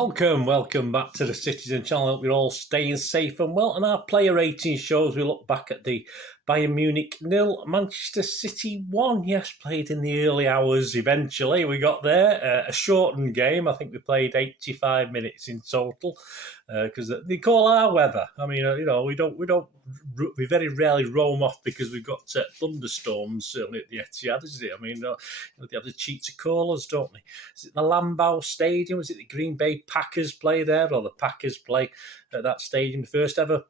Welcome back to the Citizen channel. I hope you're all staying safe and well. And our player rating shows we look back at the Bayern Munich 0, Manchester City 1. Yes, played in the early hours eventually. We got there. A shortened game. I think we played 85 minutes in total because they call our weather. I mean, we very rarely roam off because we've got thunderstorms, certainly at the Etihad, isn't it? I mean, they have the cheat to call us, don't they? Is it the Lambeau Stadium? Is it the Green Bay Packers play there, or the Packers play at that stadium? The first ever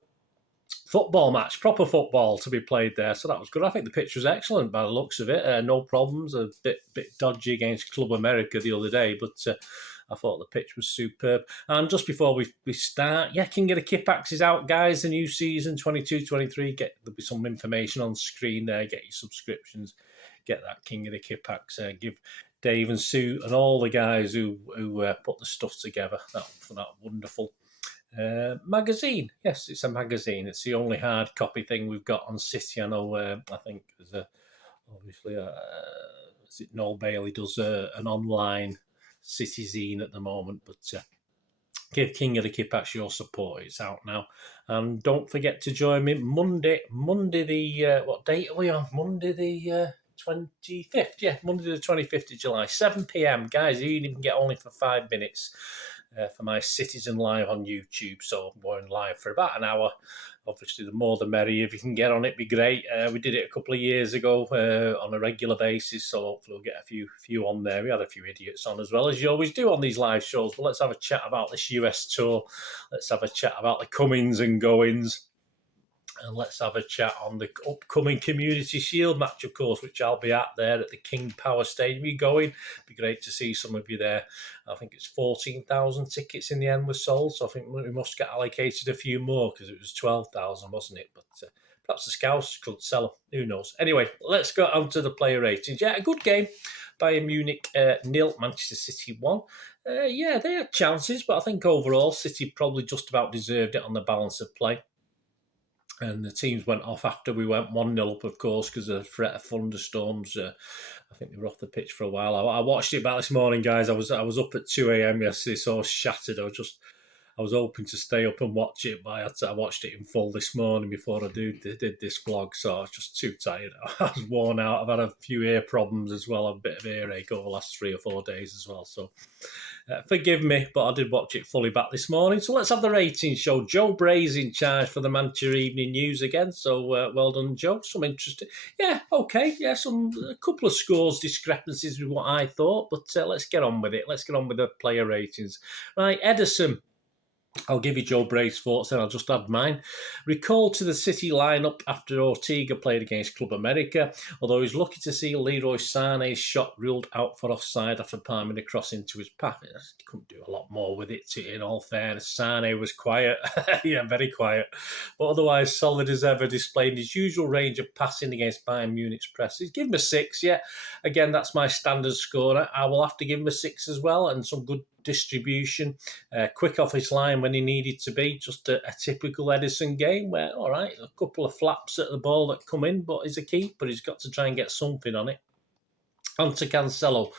football match, proper football to be played there. So that was good. I think the pitch was excellent by the looks of it. No problems. A bit dodgy against Club America the other day, but I thought the pitch was superb. And just before we start, King of the Kippax is out, guys. The new season, 22-23. There'll be some information on screen there. Get your subscriptions. Get that King of the Kippax. Give Dave and Sue and all the guys who put the stuff together for that wonderful magazine. Yes, it's a magazine. It's the only hard copy thing we've got on City. I know. I think there's obviously is it Noel Bailey does an online City zine at the moment, but give King of the Kippax your support. It's out now, and don't forget to join me Monday the what date are we on? Monday the 25th, Monday the 25th of July, 7 p.m. Guys, you can get only for 5 minutes for my Citizen Live on YouTube. So I'm going live for about an hour. Obviously, the more the merrier. If you can get on it, be great. We did it a couple of years ago on a regular basis, so hopefully we'll get a few on there. We had a few idiots on as well, as you always do on these live shows. But let's have a chat about this US tour. Let's have a chat about the comings and goings. And let's have a chat on the upcoming Community Shield match, of course, which I'll be at there at the King Power Stadium. You going? Be great to see some of you there. I think it's 14,000 tickets in the end were sold, so I think we must get allocated a few more because it was 12,000, wasn't it? But perhaps the Scouts could sell them. Who knows? Anyway, let's go on to the player ratings. A good game. Bayern Munich 0, Manchester City 1. They had chances, but I think overall City probably just about deserved it on the balance of play. And the teams went off after we went 1-0 up, of course, because of the threat of thunderstorms. I think they were off the pitch for a while. I watched it back this morning, guys. I was up at 2 a.m. yesterday, so I was shattered. I was hoping to stay up and watch it, but I watched it in full this morning before I did this vlog, so I was just too tired. I was worn out. I've had a few ear problems as well, a bit of earache over the last 3 or 4 days as well, so forgive me, but I did watch it fully back this morning. So let's have the ratings show. Joe Bray's in charge for the Manchester Evening News again, so well done, Joe. Some interesting, a couple of scores discrepancies with what I thought, but let's get on with it. Let's get on with the player ratings. Right, Edison. I'll give you Joe Bray's thoughts, then I'll just add mine. Recalled to the City lineup after Ortega played against Club America, although he's lucky to see Leroy Sané's shot ruled out for offside after palming a cross into his path. He couldn't do a lot more with it, in all fairness. Sané was quiet, very quiet, but otherwise solid as ever, displaying his usual range of passing against Bayern Munich's press. He's given him a 6, Again, that's my standard scorer. I will have to give him a 6 as well, and some good distribution, quick off his line when he needed to be. Just a typical Edison game where, all right, a couple of flaps at the ball that come in, but he's a keeper. He's got to try and get something on it. On to Cancelo.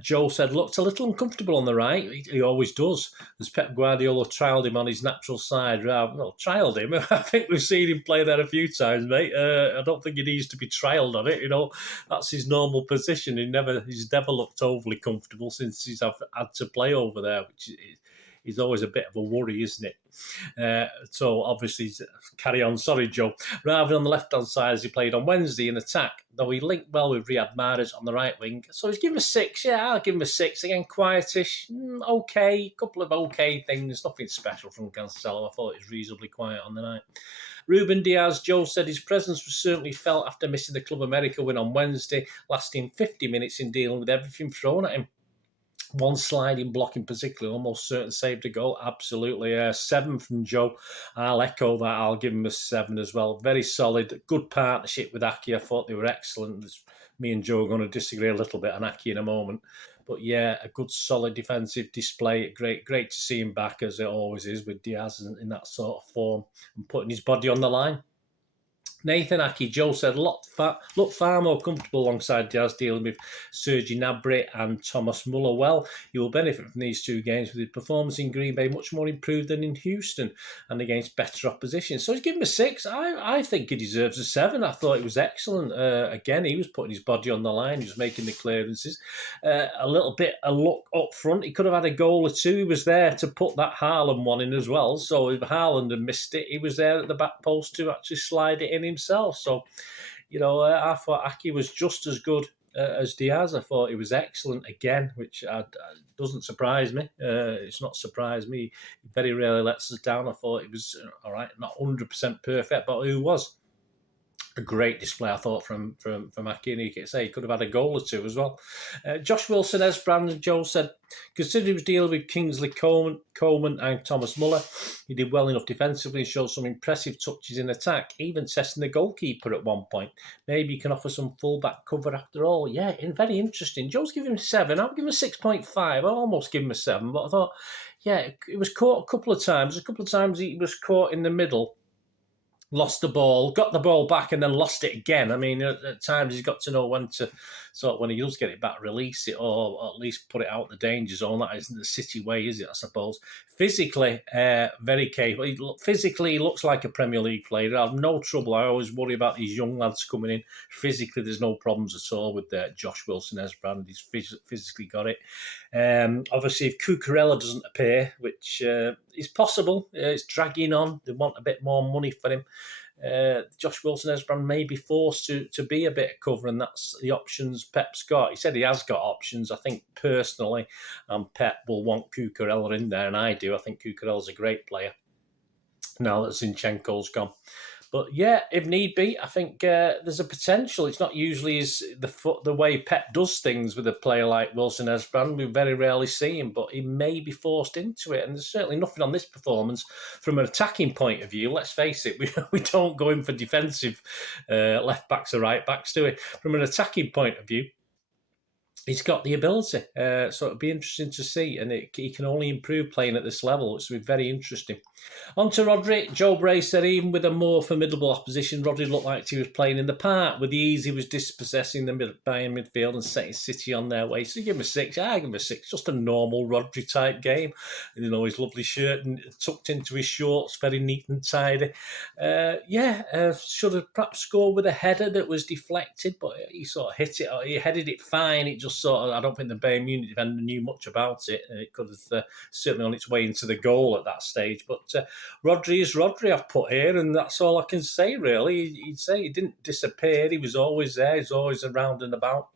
Joe said, looked a little uncomfortable on the right. He always does. As Pep Guardiola trialled him on his natural side. Trialled him. I think we've seen him play there a few times, mate. I don't think he needs to be trialled on it. That's his normal position. He's never looked overly comfortable since he's had to play over there, which is always a bit of a worry, isn't it? So obviously, carry on. Sorry, Joe. Rather on the left-hand side as he played on Wednesday in attack, though he linked well with Riyad Mahrez on the right wing. So he's given a 6. I'll give him a 6. Again, quietish. Okay. Couple of okay things. Nothing special from Cancelo. I thought it was reasonably quiet on the night. Ruben Diaz, Joe said his presence was certainly felt after missing the Club America win on Wednesday, lasting 50 minutes in dealing with everything thrown at him. One sliding block in particular, almost certain saved a goal. Absolutely. 7 from Joe. I'll echo that. I'll give him a 7 as well. Very solid. Good partnership with Aki. I thought they were excellent. Me and Joe are going to disagree a little bit on Aki in a moment. But a good solid defensive display. Great to see him back, as it always is with Diaz in that sort of form and putting his body on the line. Nathan Aki, Joe said, look far more comfortable alongside Diaz dealing with Sergi Gnabry and Thomas Muller. Well, he will benefit from these two games with his performance in Green Bay much more improved than in Houston and against better opposition. So he's given him a 6. I think he deserves a 7. I thought it was excellent. Again, he was putting his body on the line. He was making the clearances. A little bit of luck up front. He could have had a goal or two. He was there to put that Haaland one in as well. So if Haaland had missed it, he was there at the back post to actually slide it in himself. So, I thought Aki was just as good as Diaz. I thought he was excellent again, which doesn't surprise me. It's not surprised me. He very rarely lets us down. I thought it was all right, not 100% perfect, but who was? A great display, I thought, from Aki, and he could have had a goal or two as well. Josh Wilson, Esbrand, and Joe said, considering he was dealing with Kingsley Coleman and Thomas Muller, he did well enough defensively and showed some impressive touches in attack, even testing the goalkeeper at one point. Maybe he can offer some full-back cover after all. Yeah, very interesting. Joe's giving him 7. I'll give him a 6.5. I almost give him a 7, but I thought, yeah, it was caught a couple of times. A couple of times he was caught in the middle, lost the ball, got the ball back, and then lost it again. I mean, at times he's got to know when to, when he does get it back, release it or at least put it out the danger zone. That isn't the City way, is it, I suppose? Physically, very capable. Physically, he looks like a Premier League player. I have no trouble. I always worry about these young lads coming in. Physically, there's no problems at all with Josh Wilson, Esbrand. He's physically got it. Obviously, if Cucurella doesn't appear, which is possible, it's dragging on. They want a bit more money for him. Josh Wilson, Esbrand may be forced to be a bit of cover, and that's the options Pep's got. He said he has got options. I think personally, Pep will want Cucurella in there, and I do. I think Cucurella's a great player now that Zinchenko's gone. But yeah, if need be, I think there's a potential. It's not usually the way Pep does things with a player like Wilson Esbrand. We very rarely see him, but he may be forced into it. And there's certainly nothing on this performance from an attacking point of view. Let's face it, we don't go in for defensive left backs or right backs, do we? From an attacking point of view, he's got the ability, so it'll be interesting to see, and he can only improve playing at this level, which will be very interesting. On to Rodri. Joe Bray said, even with a more formidable opposition, Rodri looked like he was playing in the park. With ease, he was dispossessing the Bayern midfield and setting City on their way. So give him a 6. I give him a 6. Just a normal Rodri-type game. His lovely shirt and tucked into his shorts, very neat and tidy. Should have perhaps scored with a header that was deflected, but he sort of hit it. He headed it fine. It just I don't think the Bayern Munich defender knew much about it. It could have certainly on its way into the goal at that stage. But Rodri is Rodri, I've put here, and that's all I can say, really. He'd say he didn't disappear. He was always there. He's always around and about.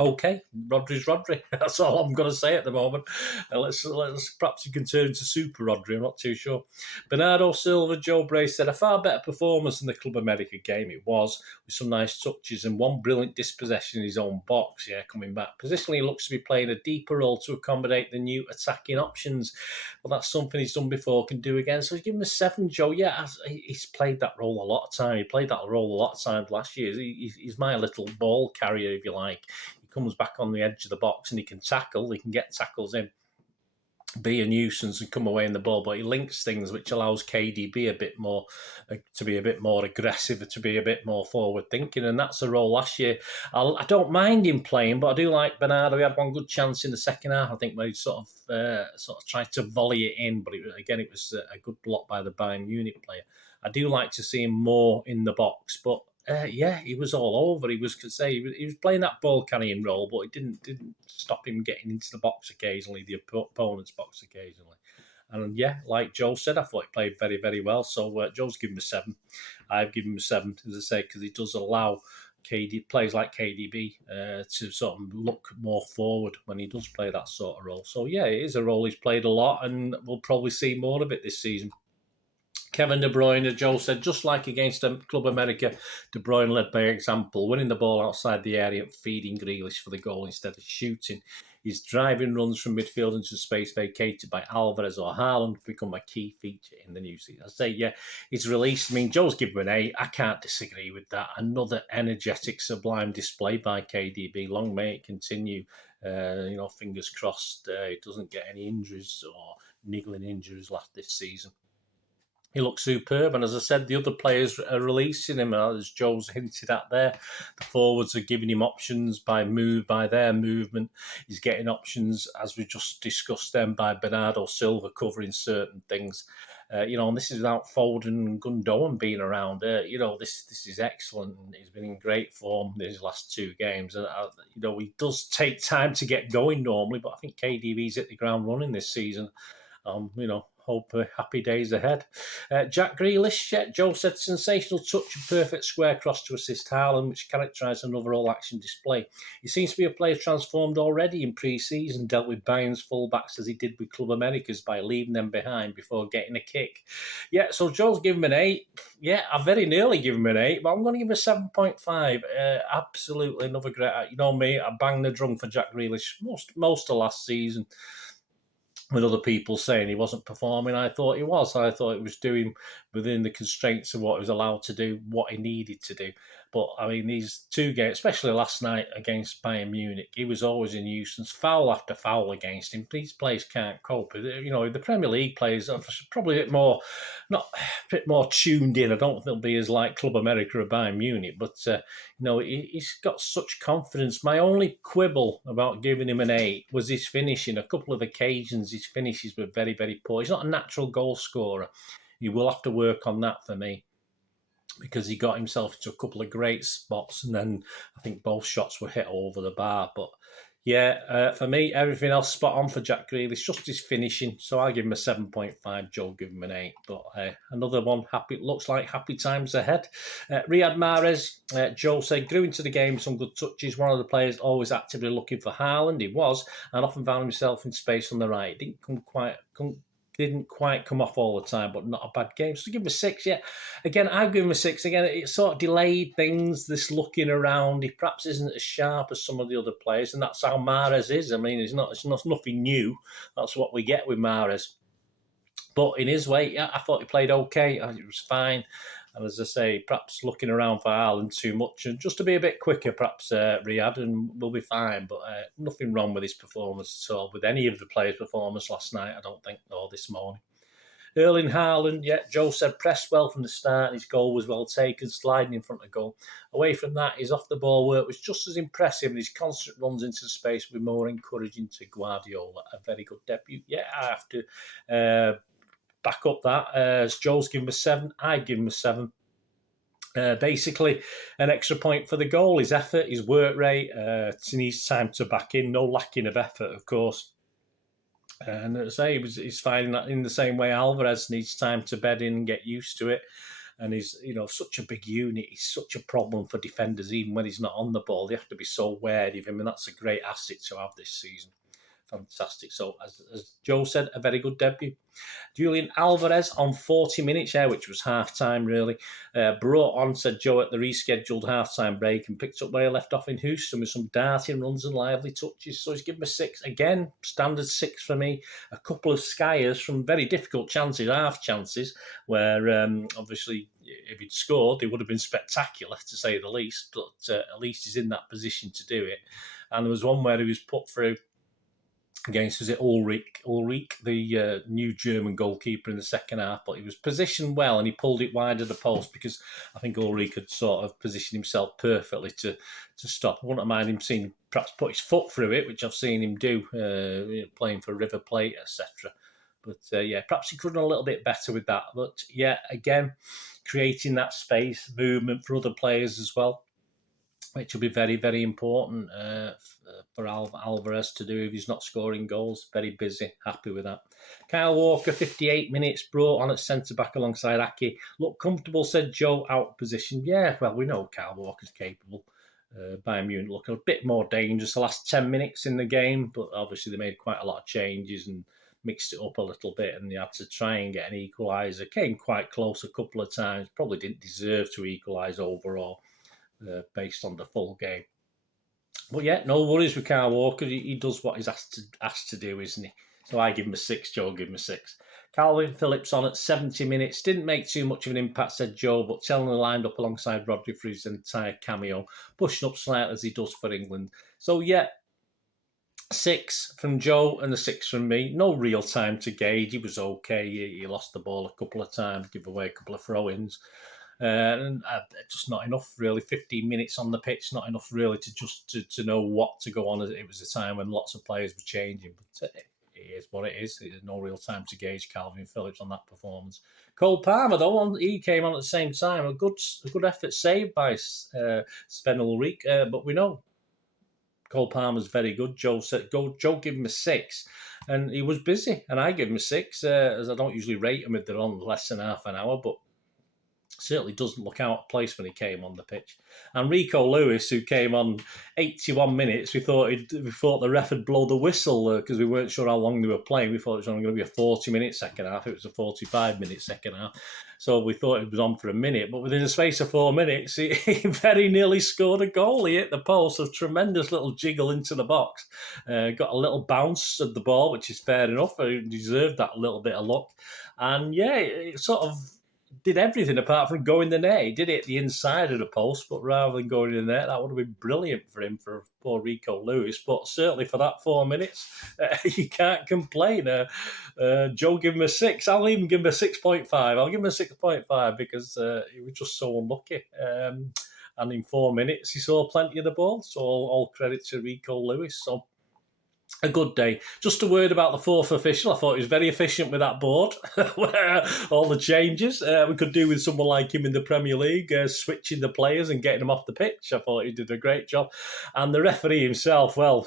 Okay, Rodri's Rodri. That's all I'm going to say at the moment. Let's perhaps you can turn to Super Rodri. I'm not too sure. Bernardo Silva, Joe Bray said, a far better performance than the Club America game it was, with some nice touches and one brilliant dispossession in his own box. Yeah, coming back. Positionally, he looks to be playing a deeper role to accommodate the new attacking options. Well, that's something he's done before, can do again. So give him a 7, Joe. Yeah, he's played that role a lot of time. He played that role a lot of times last year. He's my little ball carrier, if you like. Comes back on the edge of the box and he can tackle. He can get tackles in, be a nuisance and come away in the ball, but he links things which allows KDB a bit more to be a bit more aggressive, to be a bit more forward thinking, and that's a role last year. I don't mind him playing, but I do like Bernardo. He had one good chance in the second half, I think, where he sort of tried to volley it in, but it was a good block by the Bayern Munich player. I do like to see him more in the box, but he was all over. He was playing that ball carrying role, but it didn't stop him getting into the box occasionally, the opponent's box occasionally. And like Joe said, I thought he played very, very well. So Joe's given him a 7. I've given him a 7, as I say, because he does allow players like KDB to sort of look more forward when he does play that sort of role. So it is a role he's played a lot, and we'll probably see more of it this season. Kevin De Bruyne, Joe said, just like against Club America, De Bruyne led by example, winning the ball outside the area and feeding Grealish for the goal instead of shooting. His driving runs from midfield into space vacated by Alvarez or Haaland become a key feature in the new season. I say, he's released. I mean, Joe's given him an 8. I can't disagree with that. Another energetic, sublime display by KDB. Long may it continue. Fingers crossed he doesn't get any injuries or niggling injuries this season. He looks superb, and as I said, the other players are releasing him. As Joe's hinted at there, the forwards are giving him options by their movement. He's getting options, as we just discussed, then by Bernardo Silva covering certain things. And this is without Foden and Gundogan being around. This is excellent. He's been in great form these last 2 games. And he does take time to get going normally, but I think KDB's hit the ground running this season. Hope happy days ahead. Jack Grealish, Joe said, sensational touch and perfect square cross to assist Haaland, which characterised an overall action display. He seems to be a player transformed already in pre-season, dealt with Bayern's fullbacks as he did with Club Americas by leaving them behind before getting a kick. Yeah, so Joe's given him an 8. Yeah, I very nearly give him an 8, but I'm going to give him a 7.5. Absolutely another great. You know me, I banged the drum for Jack Grealish most of last season, with other people saying he wasn't performing. I thought he was. I thought he was doing within the constraints of what he was allowed to do, what he needed to do. But, I mean, these 2 games, especially last night against Bayern Munich, he was always a nuisance, foul after foul against him. These players can't cope. The Premier League players are probably a bit more tuned in. I don't think they'll be as like Club America or Bayern Munich, but, he's got such confidence. My only quibble about giving him an 8 was his finishing. A couple of occasions, his finishes were very, very poor. He's not a natural goal scorer. You will have to work on that for me, because he got himself into a couple of great spots, and then I think both shots were hit over the bar. But yeah, for me, everything else spot on for Jack Grealish, just his finishing. So I give him a 7.5. Joe give him an 8. But another one, looks like happy times ahead. Riyad Mahrez, Joe said, grew into the game with some good touches. One of the players always actively looking for Haaland. He was, and often found himself in space on the right. It didn't quite come off all the time, but not a bad game. So give him a 6, yeah. Again, I'll give him a 6. Again, it sort of delayed things, this looking around. He perhaps isn't as sharp as some of the other players, and that's how Mahrez is. I mean, it's nothing new. That's what we get with Mahrez. But in his way, yeah, I thought he played okay. It was fine. And as I say, perhaps looking around for Haaland too much, and just to be a bit quicker, perhaps, Riyad, and we'll be fine. But nothing wrong with his performance at all, with any of the players' performance last night, I don't think, or this morning. Erling Haaland, yeah, Joe said, pressed well from the start. His goal was well taken, sliding in front of goal. Away from that, his off-the-ball work was just as impressive, and his constant runs into space were more encouraging to Guardiola. A very good debut. Yeah, I have to back up that. As Joel's given him a 7, I give him a 7. Basically, an extra point for the goal. His effort, his work rate, he needs time to back in. No lacking of effort, of course. And as I say, he's finding that in the same way Alvarez needs time to bed in and get used to it. And he's, such a big unit. He's such a problem for defenders, even when he's not on the ball. They have to be so wary of him, and that's a great asset to have this season. Fantastic. So, as Joe said, a very good debut. Julian Alvarez on 40 minutes, which was half-time, really. Brought on, said Joe, at the rescheduled half-time break and picked up where he left off in Houston with some darting runs and lively touches. So he's given him a 6. Again, standard 6 for me. A couple of skiers from very difficult chances, half chances, where obviously if he'd scored, they would have been spectacular, to say the least. But at least he's in that position to do it. And there was one where he was put through against, was it Ulrich, the new German goalkeeper in the second half, but he was positioned well and he pulled it wide of the post, because I think Ulrich had sort of positioned himself perfectly to stop. I wouldn't mind him seeing perhaps put his foot through it, which I've seen him do, playing for River Plate, etc. But perhaps he could have done a little bit better with that. But yeah, again, creating that space, movement for other players as well, which will be very, very important for Alvarez to do if he's not scoring goals. Very busy, happy with that. Kyle Walker, 58 minutes, brought on at centre-back alongside Ake. Looked comfortable, said Joe, out position. Yeah, well, we know Kyle Walker's capable. Bayern Munich looking a bit more dangerous the last 10 minutes in the game, but obviously they made quite a lot of changes and mixed it up a little bit, and they had to try and get an equaliser. Came quite close a couple of times, probably didn't deserve to equalise overall. Based on the full game. But yeah, no worries with Kyle Walker. He does what he's asked to do, isn't he? So I give him a 6, Joe give him a 6. Calvin Phillips on at 70 minutes. Didn't make too much of an impact, said Joe, but Tellner lined up alongside Rodri for his entire cameo, pushing up slightly as he does for England. So yeah, 6 from Joe and the 6 from me. No real time to gauge. He was okay. He lost the ball a couple of times, give away a couple of throw-ins. And just not enough, really. 15 minutes on the pitch, not enough, really, to know what to go on. It was a time when lots of players were changing. But it is what it is. There's no real time to gauge Calvin Phillips on that performance. Cole Palmer, though, he came on at the same time. A good effort saved by Sven Ulrich. But we know Cole Palmer's very good. Joe said, Joe give him a 6. And he was busy. And I give him a 6, as I don't usually rate them if they're on less than half an hour. But certainly doesn't look out of place when he came on the pitch. And Rico Lewis, who came on 81 minutes, we thought the ref had blown the whistle because we weren't sure how long they were playing. We thought it was only going to be a 40-minute second half. It was a 45-minute second half. So we thought it was on for a minute. But within the space of 4 minutes, he very nearly scored a goal. He hit the post, a tremendous little jiggle into the box. Got a little bounce of the ball, which is fair enough. He deserved that little bit of luck. And yeah, it sort of did everything apart from going the net. He did it the inside of the post, but rather than going in the net, that would have been brilliant for him, for poor Rico Lewis. But certainly for that 4 minutes, you can't complain. Joe gave him a 6. I'll even give him a 6.5. I'll give him a 6.5 because he was just so unlucky. And in 4 minutes, he saw plenty of the ball. So all credit to Rico Lewis. So a good day. Just a word about the 4th official. I thought he was very efficient with that board. All the changes we could do with someone like him in the Premier League, switching the players and getting them off the pitch. I thought he did a great job. And the referee himself, well,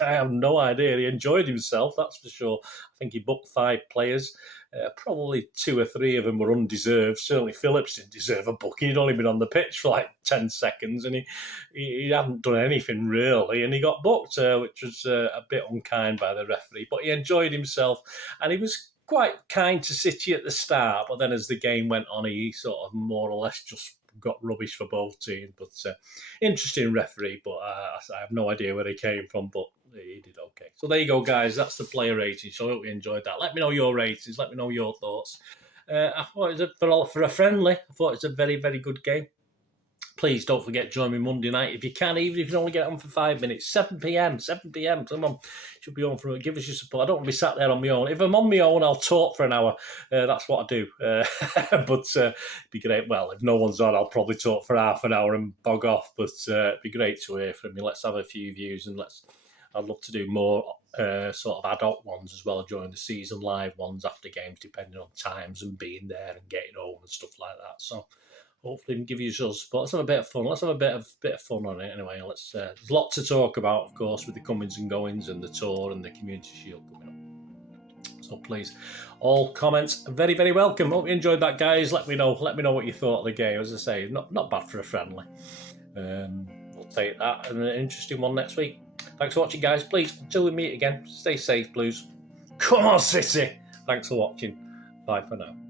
I have no idea. He enjoyed himself, that's for sure. I think he booked 5 players. Probably 2 or 3 of them were undeserved. Certainly Phillips didn't deserve a booking. He'd only been on the pitch for like 10 seconds and he hadn't done anything really, and he got booked, which was a bit unkind by the referee. But he enjoyed himself and he was quite kind to City at the start, but then as the game went on, he sort of more or less just got rubbish for both teams. But interesting referee, but I have no idea where he came from, but he did okay. So there you go, guys. That's the player rating. So I hope you enjoyed that. Let me know your ratings. Let me know your thoughts. I thought it was for a friendly. I thought it was a very, very good game. Please don't forget, join me Monday night if you can, even if you only get on for 5 minutes. 7 p.m. Come on, should be on for it. Give us your support. I don't want to be sat there on my own. If I'm on my own, I'll talk for an hour. That's what I do. But it'd be great. Well, if no one's on, I'll probably talk for half an hour and bog off. But it'd be great to hear from you. Let's have a few views and I'd love to do more sort of adult ones as well during the season, live ones after games, depending on times and being there and getting home and stuff like that. So hopefully we can give you your support. Let's have a bit of fun. Let's have a bit of fun on it anyway. There's a lot to talk about, of course, with the comings and goings and the tour and the Community Shield coming up. So please, all comments are very, very welcome. Hope you enjoyed that, guys. Let me know what you thought of the game. As I say, not bad for a friendly. We'll take that and an interesting one next week. Thanks for watching, guys. Please, until we meet again, stay safe, please. Come on, City. Thanks for watching. Bye for now.